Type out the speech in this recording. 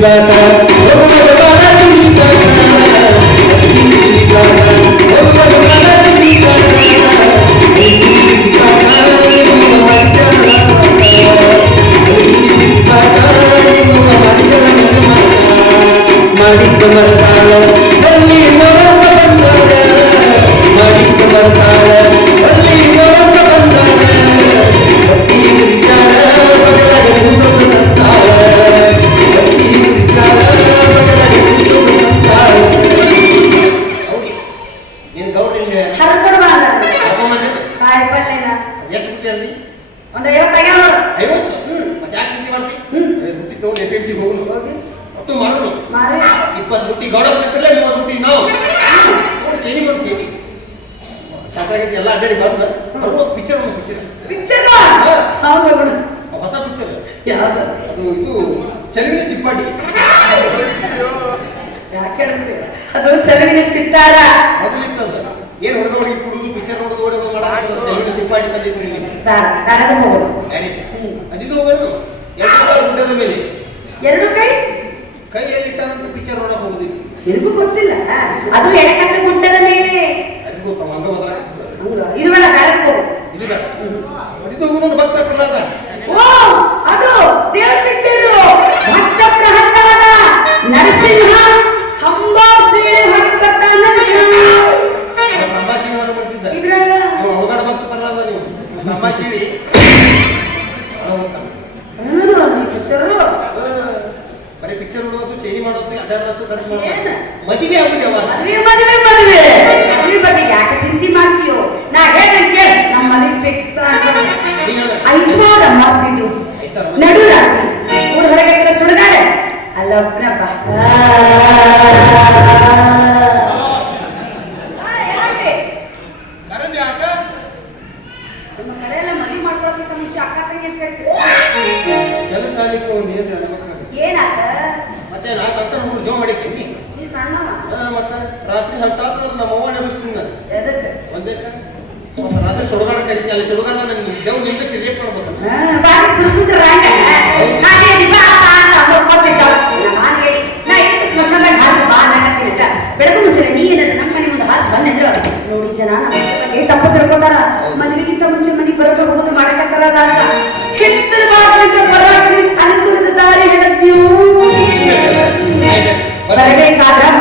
Viva ಕಾಯಿ ಪಲ್ಯನ. ಎಷ್ಟು ಬುಟ್ಟಿ ಅಲ್ಲಿ? ಒಂದ್ ಐವತ್ತು? ಆಗ್ಯಾವ ನೋಡು. ಐವತ್ತು ಮತ್ತೆ ಯಾಕೆ ಚಿಂತೆ ಮಾಡ್ತಿ? ಹ್ಮ್. ಐವತ್ತು ಬುಟ್ಟಿ ತಗೊಂಡು ಎಫ್ ಎಂ ಸಿ ಹೋಗುನು. ಹೋಗಿ. ಒಟ್ಟು ಮಾರೋನು. ಮಾರಿ. ಇಪ್ಪತ್ತು ಬುಟ್ಟಿ ಗೌಡ ಪ್ಲೇಸಲ್ಲೇ ಮೂವತ್ತು ಬುಟ್ಟಿ ನಾವು ಚೇನಿ ಮಾಡಿ ಚೇನಿ. ಸಾಕಾಗೈತಿ ಎಲ್ಲ ಅಡ್ಡಾಡಿ ಬಂದ ಬರುವ ಪಿಕ್ಚರ್ ಒಂದು ಪಿಕ್ಚರ್ ಪಿಕ್ಚರ್ ಹೌದು ಬಿಡು ಹೊಸ ಪಿಕ್ಚರ್ ಯಾವ್ದು? ಅದು ಇದು ಚಲವಿನ ಚಿಪ್ಪಾಡಿ. ಯಾಕೆ ಅದು ಚಲವಿನ ಚಿತ್ತಾರ. ಮೊದಲಿತ್ತಂದ ಏನ್ ಹೊಡೆದ ಹೊಡಿ ಕುಡುದು ಪಿಕ್ಚರ್ ಹೊಡೆದು ಹೊಡೆದು ಮಾಡಿ ಚಿಪ್ಪಾಡಿ ತಂದಿದ್ರು ಇಲ್ಲಿ. ಅದಿದು ಎರಡು ಕಾಲು ಗುಡ್ಡದ ಮೇಲೆ. ಎರಡು ಕೈ? ಕೈಯಲ್ಲಿ ಇಟ್ಟಂತ ಪಿಕ್ಚರ್ ನೋಡಬಹುದು. ನಿನಗೂ ಗೊತ್ತಿಲ್ಲ. ಅದು ಎಡಕಟ್ಟ ಗುಡ್ಡದ ಮೇಲೆ. ಅದಕ್ಕೆ ಹೋದ್ರ? ಹೌದಾ? ಇದು ಬೇಡ ಇದು ಬೇಡ. ಅದಿದು ಹೋಗೋನು ಭಕ್ತ ಪ್ರಹ್ಲಾದ. ಪಿಕ್ಚರ್ ಬರೀ ಪಿಕ್ಚರ್ ನೋಡೋದು ಚೇಂಜ್ ಮಾಡೋದು ಅಡ್ಡಾಡೋದು ಖರ್ಚು? ಮಾಡೋದು. ಮದುವೆ ಆಗುದು ಯಾವಾಗ ಮದುವೆ ಮದುವೆ ಮದುವೆ. ಮದುವೆ ಬಗ್ಗೆ ಯಾಕೆ ಚಿಂತೆ ಮಾಡ್ತೀಯೋ? ನಾ ಹೇಳಿ ಕೇಳಿ. ನಮ್ಮ ಮದುವೆ ಫಿಕ್ಸ್ ಐದೋರ ಮಾಸಿ ದಿವಸ. ನಡು ರಾತ್ರಿ. ಊರ ಹೊರಗೆ ಒಬ್ಬನಪ್ಪ ಕರೆದು ಯಾಕ ನಮ್ಮ ಕಡೆ ಎಲ್ಲ ಮದುವೆ ಮಾಡ್ಕೊಳಕ್ಕಿಂತ ಮುಂಚೆ ಅಕ್ಕ ತಂಗಿ ಅಂತ ಕರಿತೀವಿ ಕೆಲಸ ಆಗ್ಲಿಕ್ಕೆ ಒಂದು ಏನು ಅನ್ಬೇಕಾಗುತ್ತೆ ಏನಾತ? ಮತ್ತೆ ನಾ ಸಂಸಾರ ಮೂರು ಜೋ ಮಾಡಿದ್ದೀನಿ. ನೀ ಸಣ್ಣವ? ಮತ್ತೆ ರಾತ್ರಿ ಹಂತ ನಮ್ಮ ಅವ್ವ ನೆನಪಿಸ್ತೀನಿ ನಾನು. ಎದಕ್ಕೆ? ಒಂದೇ ರಾತ್ರಿ ಸುಡುಗಾಡ ಕರಿತೀನಿ ಅಲ್ಲಿ ಸುಡುಗಾಡ ನಂಗೆ ದೇವ್ ಮಾಡ್ಬೇಕು ಬಾರಿ ಸುಡ್ಸುಟ್ರ ರಾಂಗ. ನಾನೇ ದಿಬ್ಬ ಅಂತ ನಾ ಇದಕ್ಕೆ ಹಾಸಿ ಬಾ. ಬೆಳಕು ಮುಂಚೆ ನೀ ನಮ್ಮ ಮನೆ ಮುಂದೆ ಹಾಸಿ ಬಂದಂದ್ರು ನೋಡಿ ಜನ ಬಗ್ಗೆ ತಪ್ಪು ತಿಳ್ಕೊತಾರ. ಮದುವೆಗಿಂತ ಮುಂಚೆ ಮನೆಗೆ ಬರೋದು ಹೋಗೋದು ಮಾಡಕತ್ತಾರಲ್ಲ ಅಂತ. ಹಿತ್ತಲ ಬಾಗಿಲಿಂದ करने का